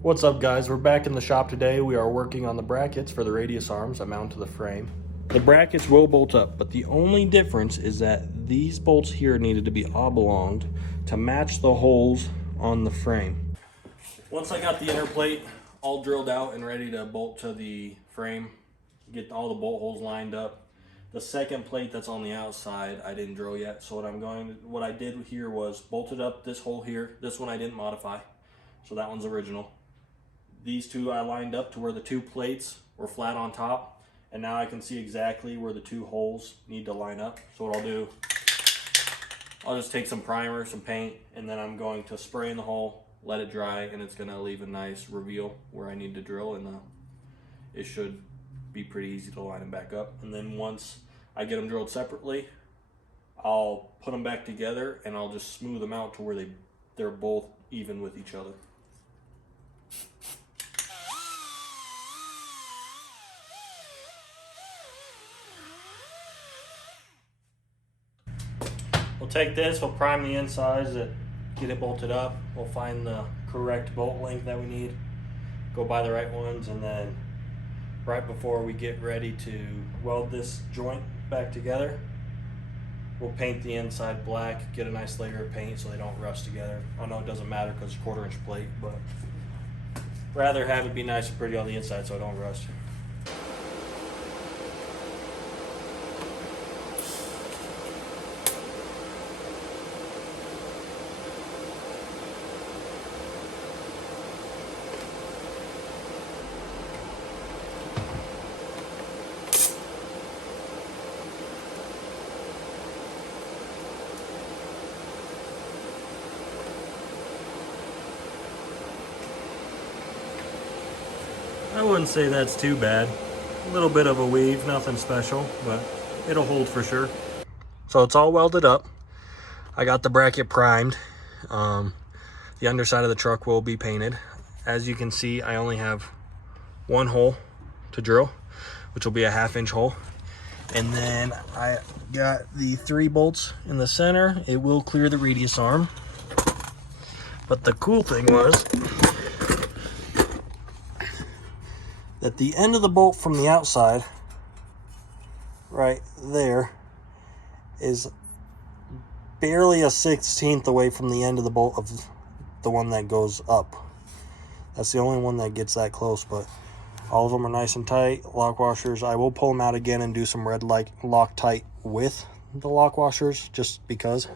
What's up, guys? We're back in the shop today. We are working on the brackets for the radius arms that mount to the frame. The brackets will bolt up, but the only difference is that these bolts here needed to be oblonged to match the holes on the frame. Once I got the inner plate all drilled out and ready to bolt to the frame, get all the bolt holes lined up, the second plate that's on the outside I didn't drill yet. So what I did here was bolted up this hole here. This one I didn't modify, so that one's original. These two I lined up to where the two plates were flat on top, and now I can see exactly where the two holes need to line up. So what I'll do, I'll just take some primer, some paint, and then I'm going to spray in the hole, let it dry, and it's going to leave a nice reveal where I need to drill, and it should be pretty easy to line them back up. And then once I get them drilled separately, I'll put them back together and I'll just smooth them out to where they're both even with each other. We'll take this, we'll prime the insides, get it bolted up. We'll find the correct bolt length that we need, go buy the right ones, and then right before we get ready to weld this joint back together, we'll paint the inside black, get a nice layer of paint so they don't rust together. I know it doesn't matter because it's a 1/4 inch plate, but rather have it be nice and pretty on the inside so it don't rust. I wouldn't say that's too bad. A little bit of a weave, nothing special, but it'll hold for sure. So it's all welded up. I got the bracket primed. The underside of the truck will be painted. As you can see, I only have one hole to drill, which will be a 1/2 inch hole. And then I got the 3 bolts in the center. It will clear the radius arm. But the cool thing was that the end of the bolt from the outside, right there, is barely a 1/16 away from the end of the bolt of the one that goes up. That's the only one that gets that close, but all of them are nice and tight. Lock washers, I will pull them out again and do some red light Loctite with the lock washers, just because.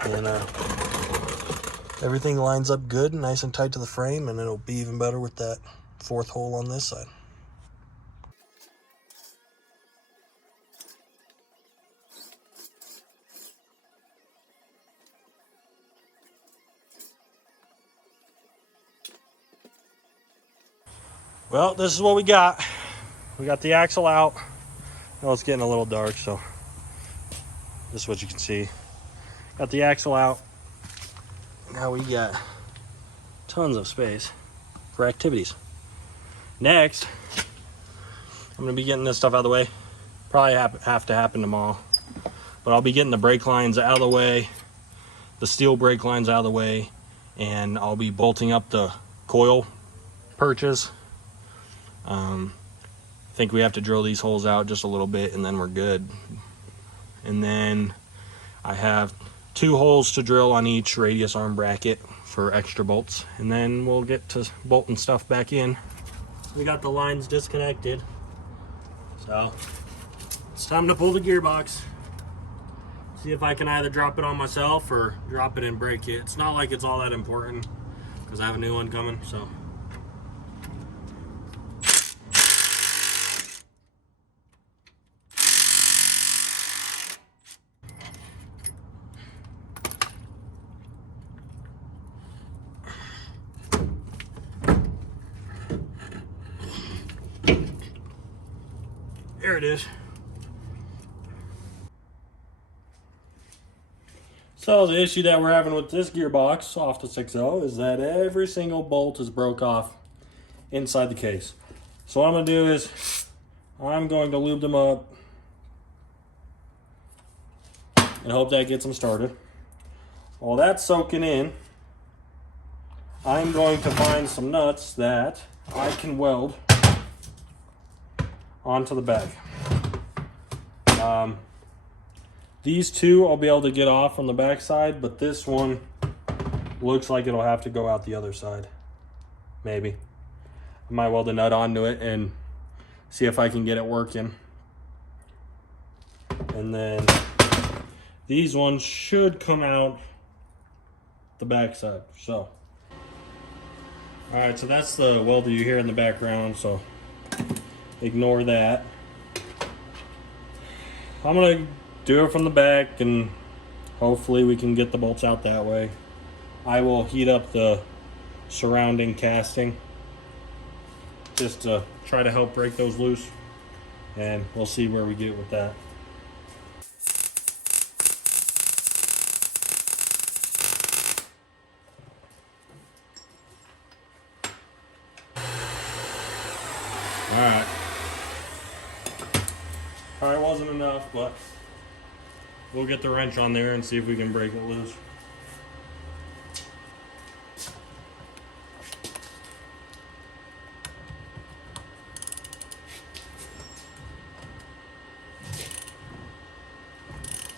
And everything lines up good, nice and tight to the frame, and it'll be even better with that 4th hole on this side. Well, this is what we got. We got the axle out. Oh, it's getting a little dark, so this is what you can see. Got the axle out. Now we got tons of space for activities. Next, I'm gonna be getting this stuff out of the way. Probably have to happen tomorrow, but I'll be getting the brake lines out of the way, the steel brake lines out of the way, and I'll be bolting up the coil perches. I think we have to drill these holes out just a little bit and then we're good. And then I have 2 holes to drill on each radius arm bracket for extra bolts, and then we'll get to bolting stuff back in. We got the lines disconnected, so it's time to pull the gearbox. See if I can either drop it on myself or drop it and break it. It's not like it's all that important because I have a new one coming, so. There it is. So the issue that we're having with this gearbox off the 6.0 is that every single bolt is broke off inside the case. So what I'm going to do is I'm going to lube them up and hope that gets them started. While that's soaking in, I'm going to find some nuts that I can weld onto the bag. These two I'll be able to get off on the back side, but this one looks like it'll have to go out the other side. Maybe. I might weld a nut onto it and see if I can get it working. And then these ones should come out the back side. So, alright, so that's the welder you hear in the background, so ignore that. I'm gonna do it from the back and hopefully we can get the bolts out that way. I will heat up the surrounding casting just to try to help break those loose, and we'll see where we get with that. Alright. Probably wasn't enough, but we'll get the wrench on there and see if we can break it loose.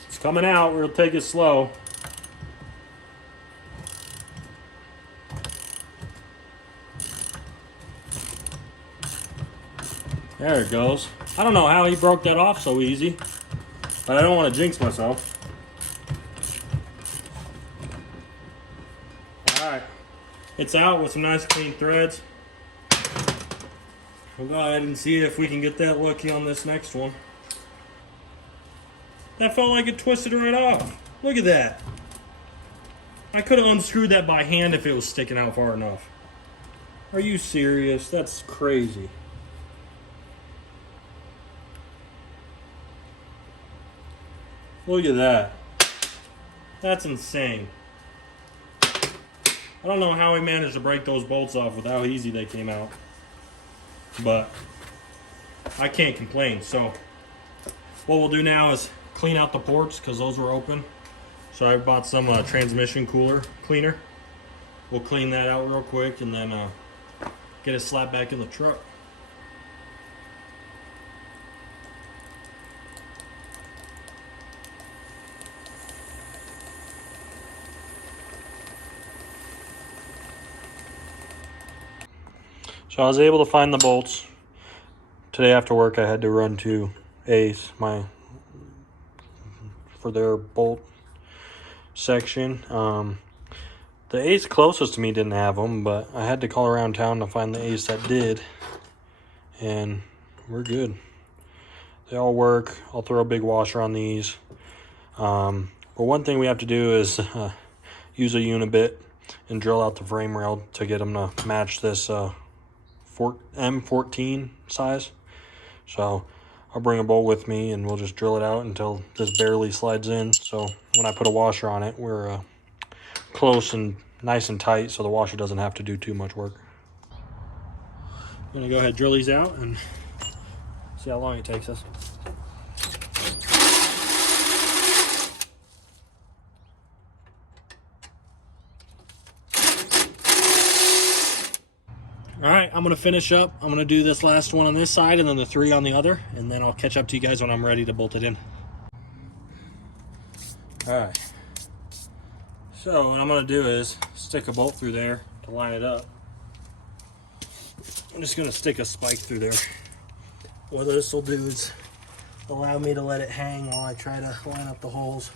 It's coming out. We'll take it slow. There it goes. I don't know how he broke that off so easy, but I don't want to jinx myself. Alright, it's out with some nice clean threads. We'll go ahead and see if we can get that lucky on this next one. That felt like it twisted right off. Look at that. I could have unscrewed that by hand if it was sticking out far enough. Are you serious? That's crazy. Look at that. That's insane. I don't know how he managed to break those bolts off with how easy they came out, but I can't complain. So what we'll do now is clean out the ports because those were open. So I bought some transmission cleaner. We'll clean that out real quick and then get it slapped back in the truck. So I was able to find the bolts. Today after work I had to run to Ace for their bolt section. The Ace closest to me didn't have them, but I had to call around town to find the Ace that did, and we're good. They all work. I'll throw a big washer on these. But one thing we have to do is use a unibit and drill out the frame rail to get them to match this M14 size. So I'll bring a bolt with me and we'll just drill it out until this barely slides in. So when I put a washer on it, we're close and nice and tight so the washer doesn't have to do too much work. I'm gonna go ahead and drill these out and see how long it takes us. Alright, I'm going to finish up. I'm going to do this last one on this side and then the 3 on the other, and then I'll catch up to you guys when I'm ready to bolt it in. Alright, so what I'm going to do is stick a bolt through there to line it up. I'm just going to stick a spike through there. What this will do is allow me to let it hang while I try to line up the holes.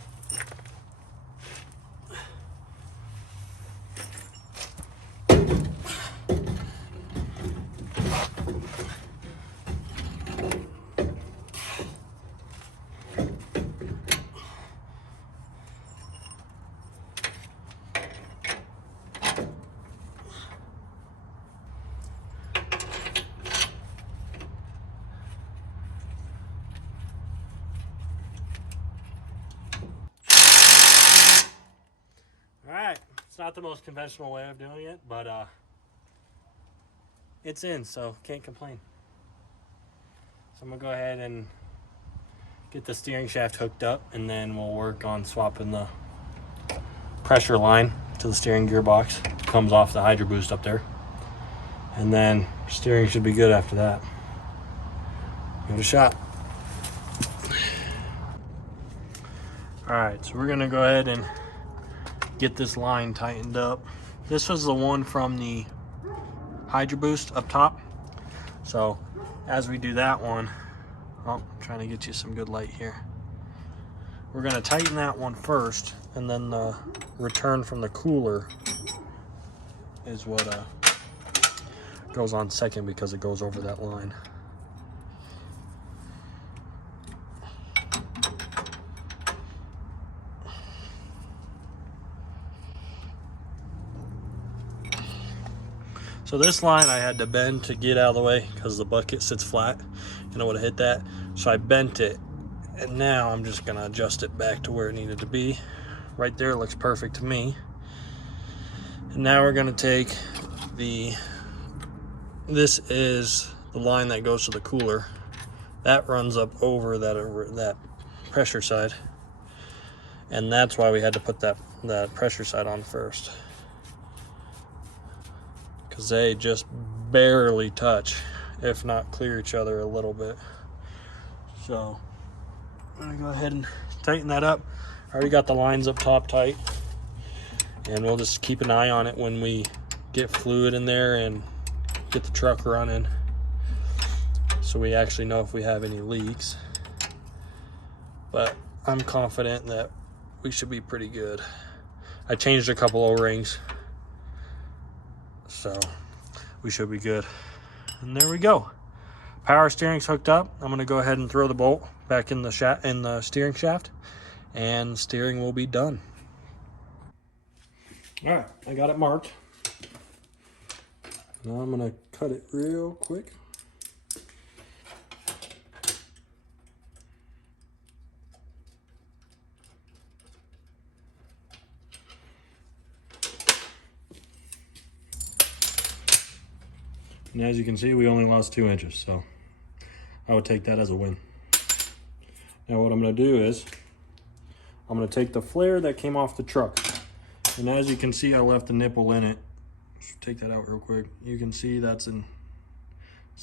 Alright, it's not the most conventional way of doing it, but it's in, so can't complain. So I'm going to go ahead and get the steering shaft hooked up, and then we'll work on swapping the pressure line to the steering gearbox. It comes off the Hydro Boost up there. And then steering should be good after that. Give it a shot. All right, so we're gonna go ahead and get this line tightened up. This was the one from the Hydro Boost up top. So as we do that one, oh, I'm trying to get you some good light here. We're gonna tighten that one first, and then the return from the cooler is what goes on second because it goes over that line. So this line I had to bend to get out of the way because the bucket sits flat and I would have hit that. So I bent it, and now I'm just gonna adjust it back to where it needed to be. Right there looks perfect to me. And now we're gonna take this is the line that goes to the cooler. That runs up over that pressure side. And that's why we had to put that pressure side on first, because they just barely touch, if not clear each other a little bit. So I'm gonna go ahead and tighten that up. I already got the lines up top tight, and we'll just keep an eye on it when we get fluid in there and get the truck running, so we actually know if we have any leaks. But I'm confident that we should be pretty good. I changed a couple O-rings, so we should be good. And there we go. Power steering's hooked up. I'm gonna go ahead and throw the bolt back in the steering shaft, and steering will be done. All right, I got it marked. Now I'm gonna cut it real quick. And as you can see, we only lost 2 inches, so I would take that as a win. Now what I'm gonna do is, I'm gonna take the flare that came off the truck, and as you can see, I left the nipple in it. Just take that out real quick. You can see is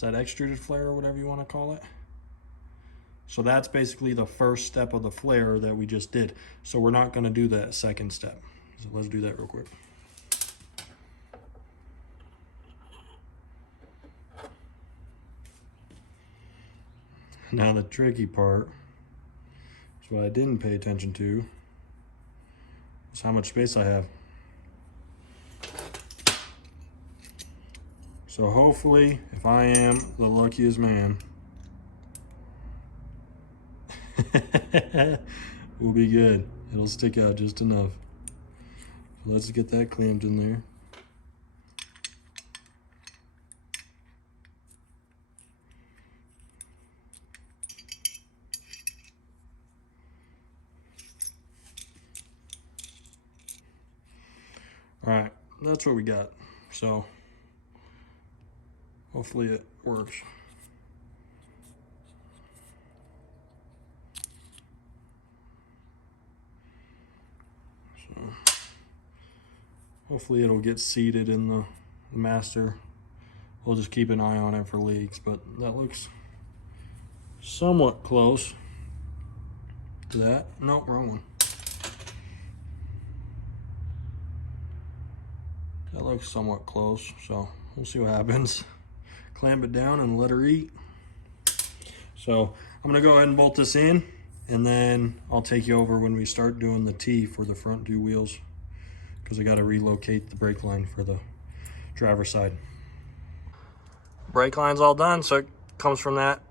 that extruded flare or whatever you wanna call it? So that's basically the first step of the flare that we just did. So we're not gonna do that second step. So let's do that real quick. Now the tricky part, is what I didn't pay attention to, is how much space I have. So hopefully, if I am the luckiest man, we'll be good. It'll stick out just enough. So let's get that clamped in there. All right, that's what we got. So hopefully it works. So hopefully it'll get seated in the master. We'll just keep an eye on it for leaks, but that looks somewhat close to that. Nope, wrong one. That looks somewhat close, so we'll see what happens. Clamp it down and let her eat. So I'm gonna go ahead and bolt this in, and then I'll take you over when we start doing the T for the front 2 wheels, because I gotta relocate the brake line for the driver's side. Brake line's all done, so it comes from that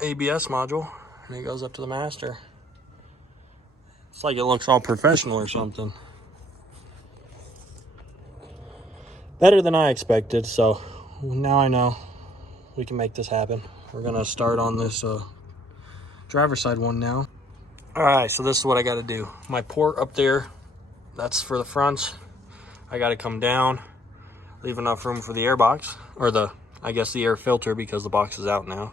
ABS module, and it goes up to the master. It's like it looks all professional or something. Better than I expected, so now I know we can make this happen. We're gonna start on this driver's side one now. All right, so this is what I gotta do. My port up there, that's for the fronts. I gotta come down, leave enough room for the air box, or I guess the air filter, because the box is out now.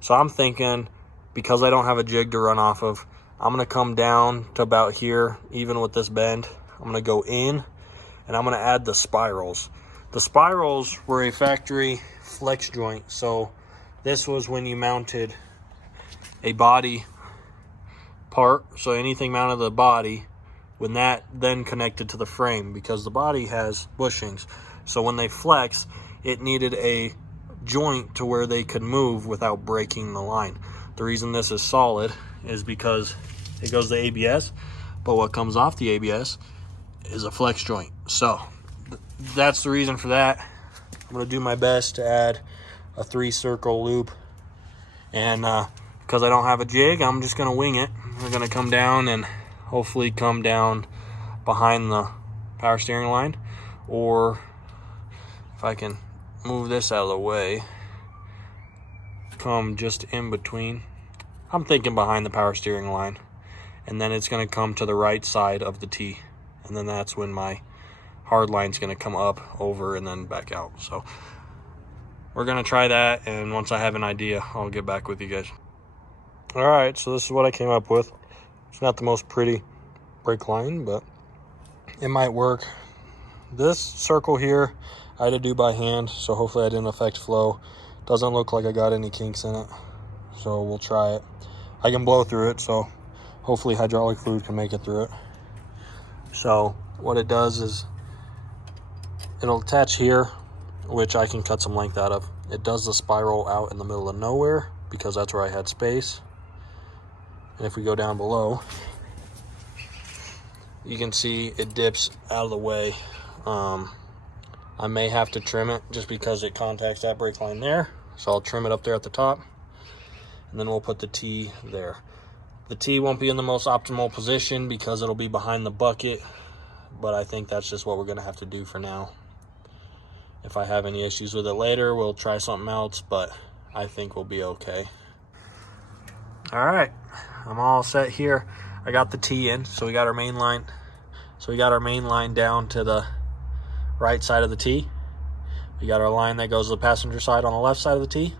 So I'm thinking, because I don't have a jig to run off of, I'm gonna come down to about here, even with this bend. I'm gonna go in, and I'm gonna add the spirals. The spirals were a factory flex joint, so this was when you mounted a body part, so anything mounted to the body, when that then connected to the frame, because the body has bushings. So when they flex, it needed a joint to where they could move without breaking the line. The reason this is solid is because it goes to ABS, but what comes off the ABS is a flex joint. So that's the reason for that. I'm gonna do my best to add a 3-circle loop, and because I don't have a jig, I'm just gonna wing it. We're gonna come down and hopefully come down behind the power steering line, or if I can move this out of the way, come just in between. I'm thinking behind the power steering line, and then it's going to come to the right side of the T, and then that's when my hard line's going to come up, over, and then back out. So we're going to try that, and once I have an idea, I'll get back with you guys. All right, so this is what I came up with. It's not the most pretty brake line, but it might work. This circle here I had to do by hand, so hopefully I didn't affect flow. Doesn't look like I got any kinks in it, so we'll try it. I can blow through it, so hopefully hydraulic fluid can make it through it. So what it does is it'll attach here, which I can cut some length out of. It does the spiral out in the middle of nowhere because that's where I had space. And if we go down below, you can see it dips out of the way. I may have to trim it just because it contacts that brake line there. So I'll trim it up there at the top, and then we'll put the T there. The T won't be in the most optimal position because it'll be behind the bucket, but I think that's just what we're gonna have to do for now. If I have any issues with it later, we'll try something else, but I think we'll be okay. All right, I'm all set here. I got the T in, so we got our main line. So we got our main line down to the right side of the T. We got our line that goes to the passenger side on the left side of the T.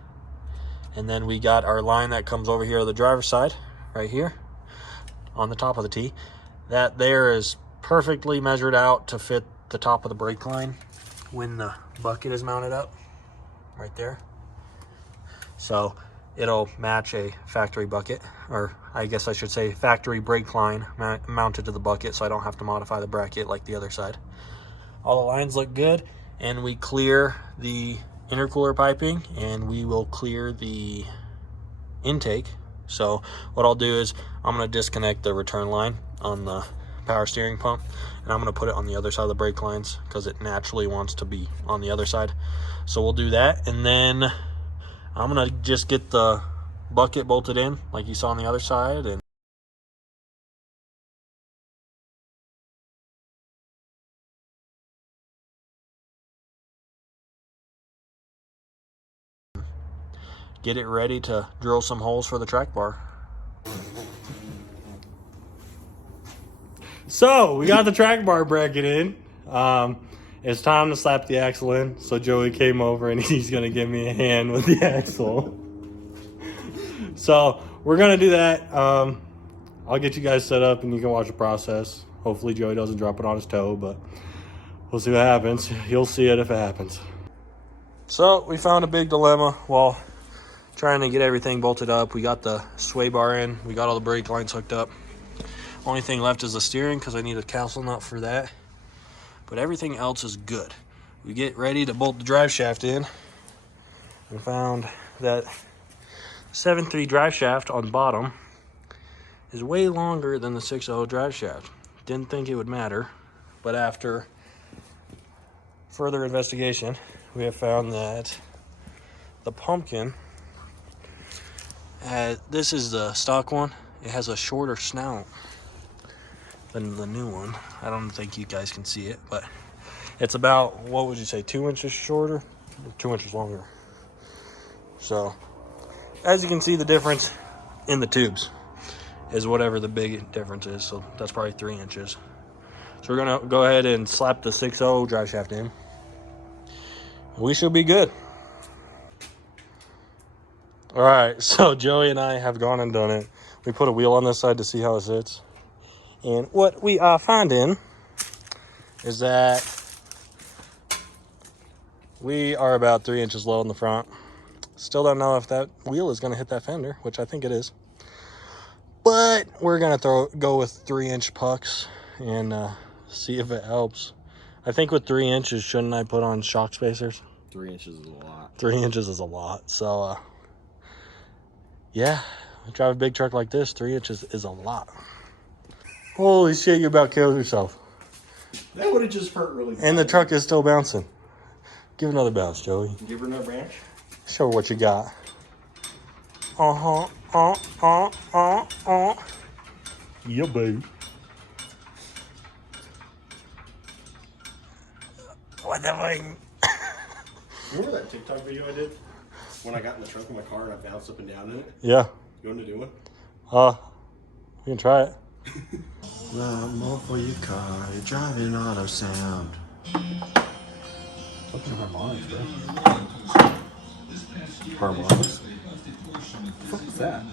And then we got our line that comes over here to the driver's side, right here, on the top of the T. That there is perfectly measured out to fit the top of the brake line when the bucket is mounted up, right there. So it'll match a factory bucket, or I guess I should say factory brake line mounted to the bucket, so I don't have to modify the bracket like the other side. All the lines look good, and we clear the intercooler piping, and we will clear the intake. So what I'll do is I'm going to disconnect the return line on the power steering pump, and I'm going to put it on the other side of the brake lines because it naturally wants to be on the other side. So we'll do that, and then I'm going to just get the bucket bolted in like you saw on the other side, and get it ready to drill some holes for the track bar. So we got the track bar bracket in. It's time to slap the axle in. So Joey came over and he's gonna give me a hand with the axle. So we're gonna do that. I'll get you guys set up and you can watch the process. Hopefully Joey doesn't drop it on his toe, but we'll see what happens. You'll see it if it happens. So we found a big dilemma while trying to get everything bolted up. We got the sway bar in. We got all the brake lines hooked up. Only thing left is the steering because I need a castle nut for that. But everything else is good. We get ready to bolt the drive shaft in. We found that 7.3 drive shaft on bottom is way longer than the 6.0 drive shaft. Didn't think it would matter, but after further investigation, we have found that the pumpkin, this is the stock one, it has a shorter snout than the new one. I don't think you guys can see it, but it's about, what would you say, 2 inches shorter, 2 inches longer. So as you can see, the difference in the tubes is whatever the big difference is. So that's probably 3 inches. So we're gonna go ahead and slap the 6.0 drive shaft in. We should be good. All right, so Joey and I have gone and done it. We put a wheel on this side to see how it sits. And what we are finding is that We are about 3 inches low in the front. Still don't know if that wheel is going to hit that fender, which I think it is. But we're going to go with 3-inch pucks and see if it helps. I think with 3 inches, shouldn't I put on shock spacers? 3 inches is a lot. 3 inches is a lot. So, yeah, drive a big truck like this, 3 inches is a lot. Holy shit, you about killed yourself. That would have just hurt really bad. And the truck is still bouncing. Give another bounce, Joey. Give her another branch. Show her what you got. Yeah, babe. What the fuck? Remember that TikTok video I did? When I got in the trunk of my car and I bounced up and down in it? Yeah. You want to do one? We can try it. More for your car, you're driving auto sound. What's in harmonics, bro? Harmonics? What is that?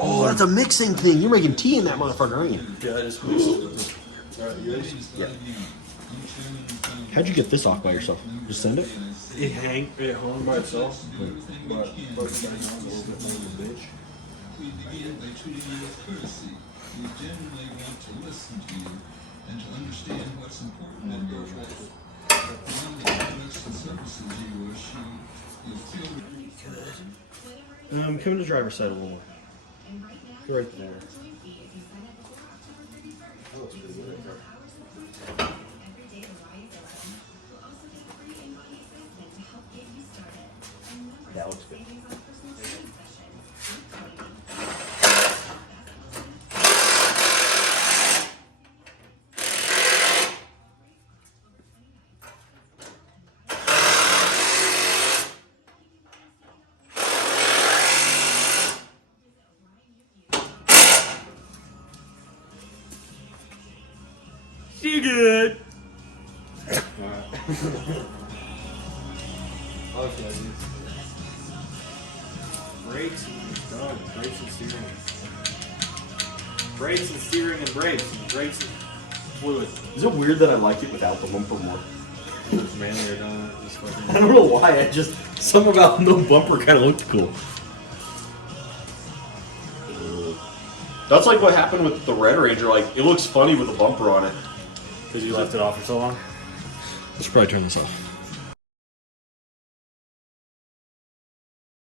Oh, that's a mixing thing. You're making tea in that motherfucker, aren't you? Yeah, I just mixed it with this. Alright, yours? Yeah. How'd you get this off by yourself? Just send it? It hung by itself. But first thing on a little bit more of a bitch. We begin by treating you with courtesy. We genuinely want to listen to you and to understand what's important in your life. But beyond the products and services you or she will feel really good. Come to the driver's side a little more. Right there. That looks good. You good? Okay. Brakes done. Brakes and steering. Brakes and steering and brakes. Brakes and fluid. Is it weird that I like it without the bumper more? It's manlier, don't it? Just fucking... I don't know why. I just something about no bumper kind of looked cool. That's like what happened with the Red Ranger. Like it looks funny with a bumper on it. Because you left it off for so long? Let's probably turn this off.